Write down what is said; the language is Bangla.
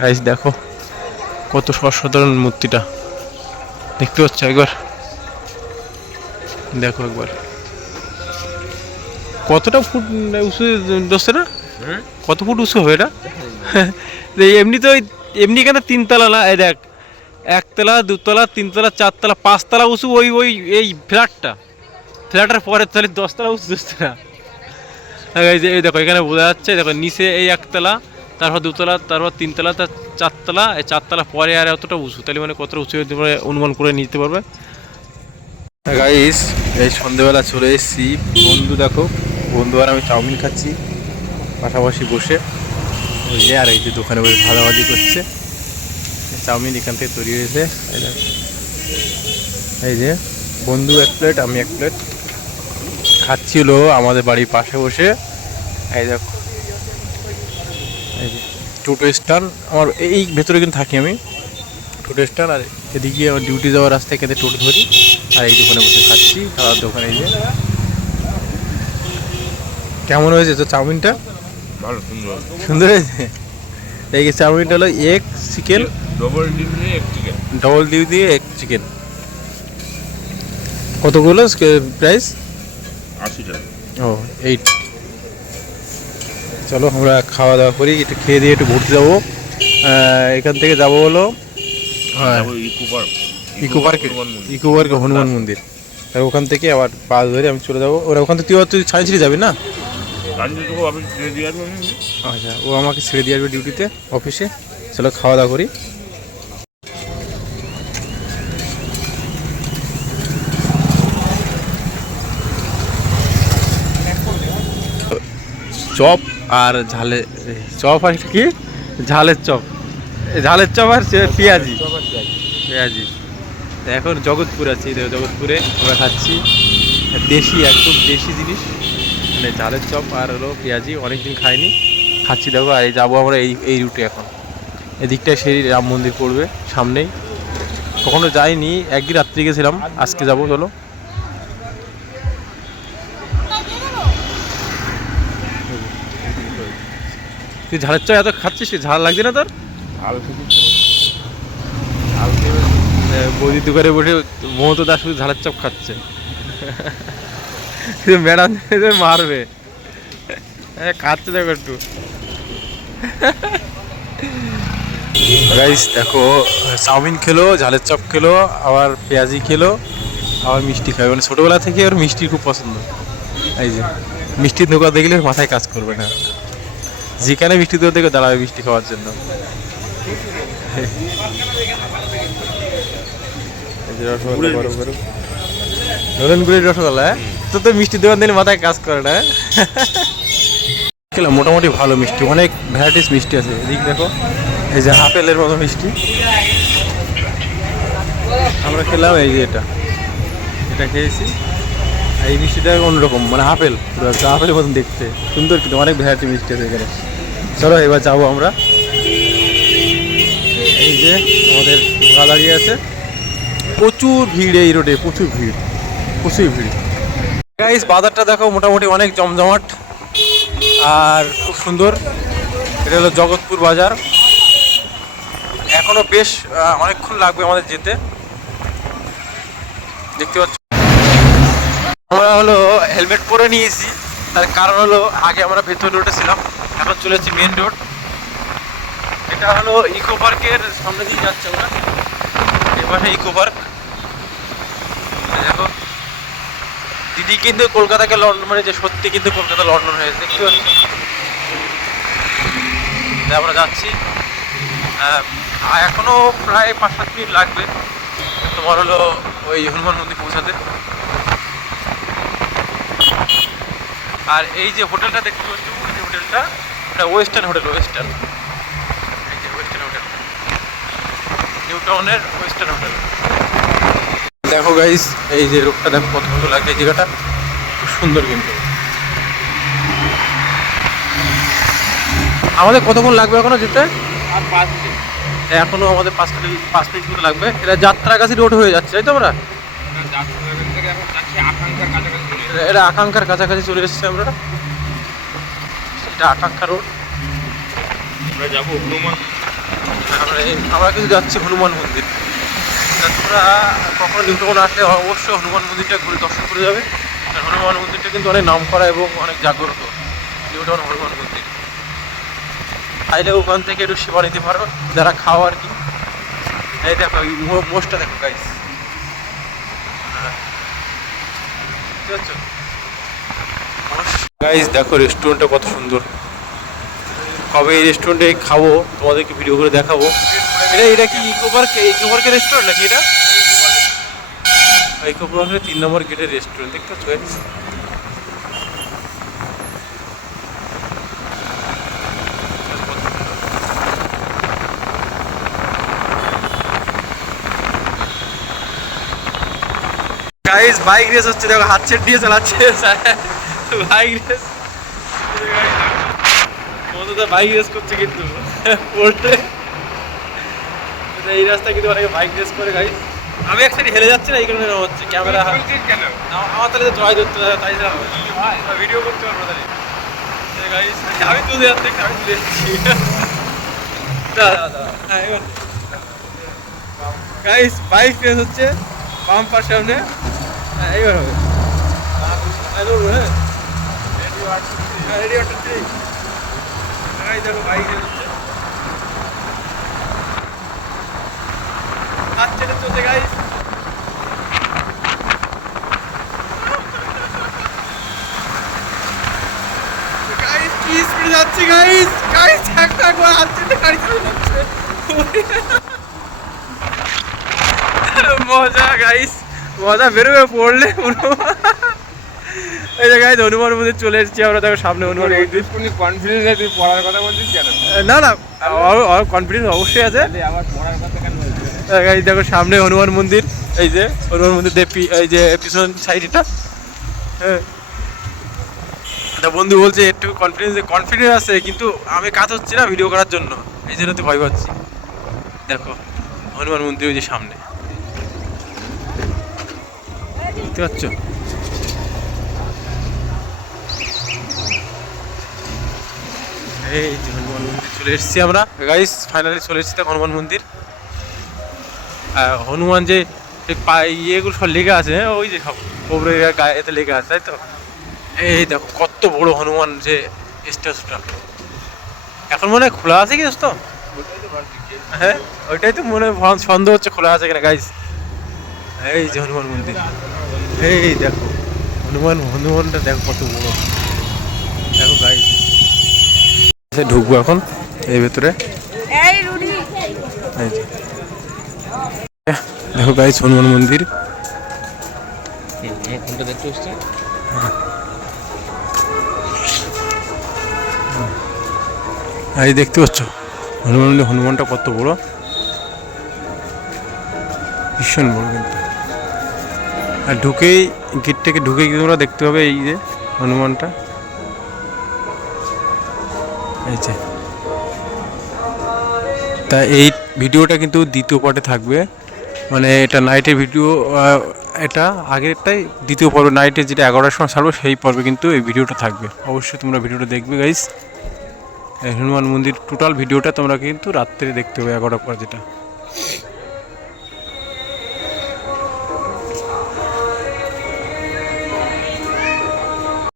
গাইস দেখো কত অসাধারণ মূর্তিটা, দেখতে পাচ্ছ একবার, দেখো একবার কতটা ফুট উঁচু দোস্ত না, কত ফুট উঁচু হবে এটা? এমনি তো এমনি কেন তিনতলা না, এই দেখ একতলা দুতলা তিনতলা চারতলা পাঁচতলা উঁচু, ওই ওই এই ফ্ল্যাটের পরে তাহলে 10তলা উঁচু দোস্ত না। এই যে এই দেখো এখানে বোঝা যাচ্ছে, দেখো নিচে এই একতলা, তারপর দুতলা, তারপর তিনতলা, তার চারতলা, এই চারতলা পরে আর এতটা উঁচু, তাহলে মানে কতটা উঁচু হতে পারে অনুমান করে নিতে পারবে। গাইস এই সন্ধ্যেবেলা চলে এসেছি, বন্ধু দেখো, বন্ধু আর আমি চাউমিন খাচ্ছি পাশাপাশি বসে, ওই যে আর এই যে দোকানে বসে ভাজাভাজি করছে, চাউমিন এখান থেকে তৈরি হয়েছে। এই যে বন্ধু এক প্লেট, আমি এক প্লেট খাচ্ছিল আমাদের বাড়ির পাশে বসে। এই দেখো এই যে টোটো স্ট্যান্ড, আমার এই ভেতরে কিন্তু থাকি আমি, টোটো স্ট্যান্ড, আর এদিকে আমার ডিউটি যাওয়ার রাস্তায় এখানে টোটো ধরি, আর এই দোকানে বসে খাচ্ছি খাওয়ার দোকানে। এই যে কেমন হয়েছে তো চাউমিনটা? ভালো, সুন্দর সুন্দর হয়েছে। এই যে চাউমিনটা হলো এগ চিকেন, ডবল ডিম দিয়ে এক চিকেন, ডবল ডিউ দিয়ে এগ চিকেন। কতগুলো প্রাইস? 80 টাকা। ও এইট। চলো আমরা খাওয়া দাওয়া করি, একটু খেয়ে দিয়ে একটু ঘুরতে যাবো। এখান থেকে যাবো হলো ইকো পার্কে হনুমান মন্দির, আর ওখান থেকে আবার বাস ধরে আমি চলে যাবো। ওরা ওখান থেকে তুই সায়েন্স সিটি যাবি না? আচ্ছা, ও আমাকে ছেড়ে দিয়ে আসবে ডিউটিতে, অফিসে। চলো খাওয়া দাওয়া করি। চপ আর ঝালে, চপ আর কি ঝালের চপ, ঝালের চপ আর পেঁয়াজি, পেঁয়াজি। এখন জগৎপুর আছি, জগৎপুরে আমরা খাচ্ছি দেশি, একদম দেশি জিনিস, মানে ঝালের চপ আর হলো পেঁয়াজি, অনেকদিন খাইনি, খাচ্ছি দেখো। আর এই যাবো আমরা এই রুটে, এখন এদিকটায় সেই রাম মন্দির পড়বে সামনেই, কখনো যাইনি, একদিন রাত্রি গেছিলাম, আজকে যাবো। চলো তুই ঝালের চপ এত খাচ্ছিস, ঝাল লাগছে না তোর? বৌদির দোকানে বসে মমতা দাস শুধু ঝালের চপ খাচ্ছে, ম্যাডাম মারবে, খাচ্ছে দেখো একটু। গাইস দেখো চাউমিন খেলো, ঝালের চপ খেলো, আবার পেঁয়াজি খেলো, আবার মিষ্টি খাবে, মানে ছোটোবেলা থেকে ওর মিষ্টি খুব পছন্দ। এই যে মিষ্টির দোকান দেখলে ওর মাথায় কাজ করবে না, যেখানে মিষ্টির দোকান থেকে দাঁড়াবে মিষ্টি খাওয়ার জন্য। নলেন গুড়ির রসগোল্লা, তো তো মিষ্টির দোকান দিলে মাথায় কাজ করে না। খেলাম মোটামুটি ভালো মিষ্টি, অনেক ভ্যারাইটিস মিষ্টি আছে। এদিক দেখো এই যে আপেলের মতো মিষ্টি, আমরা খেলাম এই যে এটা খেয়েছি। এই মিষ্টিটা অন্যরকম, মানে আপেল, পুরো আপেলের মতন দেখতে সুন্দর, কিন্তু অনেক ভ্যারাইটি মিষ্টি আছে এখানে। চলো এবার যাবো আমরা। এই যে আমাদের ঘোড়া দাঁড়িয়ে আছে, প্রচুর ভিড় এই রোডে, প্রচুর ভিড়। গাইস বাজারটা দেখো মোটামুটি অনেক জমজমাট আর খুব সুন্দর। এটা হলো জগৎপুর বাজার, এখনো বেশ অনেকক্ষণ লাগবে আমাদের যেতে, দেখতে পাচ্ছ। আমরা হলো হেলমেট পরে নিয়েছি, তার কারণ হলো আগে আমরা ভেতর রোডে ছিলাম, এখন চলে যাচ্ছি মেন রোড। এটা হলো ইকো পার্কের সামনে দিয়ে যাচ্ছে, আমরা এবার ইকো পার্ক। দেখো দিদি কিন্তু কলকাতাকে লন্ডন, মানে যে সত্যি কিন্তু কলকাতা লন্ডন হয়েছে, দেখতে পাচ্ছ। আমরা যাচ্ছি, এখনো প্রায় 5-7 মিনিট লাগবে তোমার হলো ওই হনুমান মন্দির পৌঁছাতে। আর এই যে হোটেলটা দেখতে পাচ্ছ, ওই যে হোটেলটা, এটা ওয়েস্টার্ন হোটেল, ওয়েস্টার্ন, এই যে ওয়েস্টার্ন হোটেল, নিউ টাউনের ওয়েস্টার্ন হোটেল। দেখো গাইস এই যে রোডটা দেখো কত সুন্দর লাগে, এই জায়গাটা খুব সুন্দর। কিন্তু আমাদের কতক্ষণ লাগবে এখনো যেতে? আর 5 মিনিট, এখনো আমাদের 5 মিনিট মতো লাগবে। এটা যাত্রাগাছি রোড হয়ে যাচ্ছে, তাই তো? আমরা এটা আকাঙ্ক্ষার কাছাকাছি চলে এসেছি আমরা, এটা আকাঙ্ক্ষা রোড। আমরা যাবো হনুমান আমরা কিন্তু যাচ্ছি হনুমান মন্দির। তোমরা কখনো নিউটাউন আসলে অবশ্যই হনুমান মন্দিরটা ঘুরে দর্শন করে যাবে। আর হনুমান মন্দিরটা কিন্তু অনেক নাম করা এবং অনেক জাগ্রত, নিউটাউন হনুমান মন্দির। চাইলে ওখান থেকে একটু সেবা নিতে পারো যারা খাও আর কি। এই দেখো এই মোষটা দেখো গাইস, গাইস দেখো রেস্টুরেন্টটা কত সুন্দর। কবে এই রেস্টুরেন্টে খাবো তোমাদেরকে ভিডিও করে দেখাবো। এটা কি ইকো পার্কের রেস্টুরেন্ট নাকি এটা? ইকো পার্কের 3 নম্বর গেটের রেস্টুরেন্ট দেখতে পাচ্ছ। গাইস বাইক রেস হচ্ছে, দেখো হাত ছেড়ে দিয়ে চালাচ্ছে বাইক রেস। বন্ধুরা বাইক রেস করছে কিন্তু পড়তে। এই রাস্তায় কিন্তু অনেকে বাইক রেস করে গাইস। আমি এক সাইড হেলে যাচ্ছি না, এই কারণে হচ্ছে ক্যামেরা কেন আমার তাহলে জয় ধরতে তাই ভিডিও করতে পারবো তাহলে গাইস। আমি তুলে যাচ্ছি, আমি তুলে যাচ্ছি গাইস। বাইক রেস হচ্ছে পাম্পার সামনে, এইবার হবে। দেখো বাইক রেস হচ্ছে, হাত ছেড়ে চলছে গাইস। গাইস কি স্পিডে যাচ্ছে গাইস। গাইস একটা করে হাত ছেড়ে গাড়ি চালানো যাচ্ছে, মজা গাইস, মজা বেরোবে পড়লে। এই যে গাইস হনুমান মন্দির চলে এসেছি আমরা। দেখো সামনে হনুমান মন্দির। কনফিডেন্স আছে তুই পড়ার কথা বলছিস কেন? না না কনফিডেন্স অবশ্যই আছে। আমার পড়ার কথা কেন বলছিস? গাইস দেখো সামনে হনুমান মন্দির, এই যে হনুমান মন্দির এই যে পিছন সাইডটা। হ্যাঁ তা বন্ধু বলছে একটু কনফিডেন্স আছে, কিন্তু আমি কাজ হচ্ছে না ভিডিও করার জন্য, এই জন্য তো ভয় পাচ্ছি। দেখো হনুমান মন্দির ওই যে সামনে, দেখতে পাচ্ছ? এই যে হনুমান মন্দির চলে এসেছি আমরা গাইস, ফাইনালি চলে এসেছি হনুমান মন্দির। হনুমান যে ইয়েগুলো সব লেখা আছে, হ্যাঁ ওই যে সব ওপরে গায়ে এতে লেখা আছে, তাই তো? এই দেখো কত বড় হনুমান যে স্ট্যাচুটা। এখন মনে হয় খোলা আছে কি দোস্ত? হ্যাঁ ওইটাই তো মনে সন্দেহ হচ্ছে খোলা আছে কিনা গাইস। এই যে হনুমান মন্দির, এই দেখো হনুমানটা দেখো কত বড়। দেখো গাইস ঢুকবো এখন এই ভেতরে। দেখো গাইস হনুমান মন্দির। এই দেখতে পাচ্ছ হনুমানটা কত বড়, ভীষণ বড় কিন্তু। আর গেট থেকে ঢুকেই তোমরা দেখতে পাবে এই যে হনুমানটা, এই যে। তা এই ভিডিওটা কিন্তু দ্বিতীয় পার্টে থাকবে, মানে এটা নাইটের ভিডিও। এটা আগেরটাই দ্বিতীয় পর্ব, নাইটে যেটা 11টার সময় ছাড়বো সেই পর্বে কিন্তু এই ভিডিওটা থাকবে। অবশ্যই তোমরা ভিডিওটা দেখবে গাইস। হনুমান মন্দির টোটাল ভিডিওটা তোমরা কিন্তু রাত্রে দেখতে হবে 11টার পর যেটা।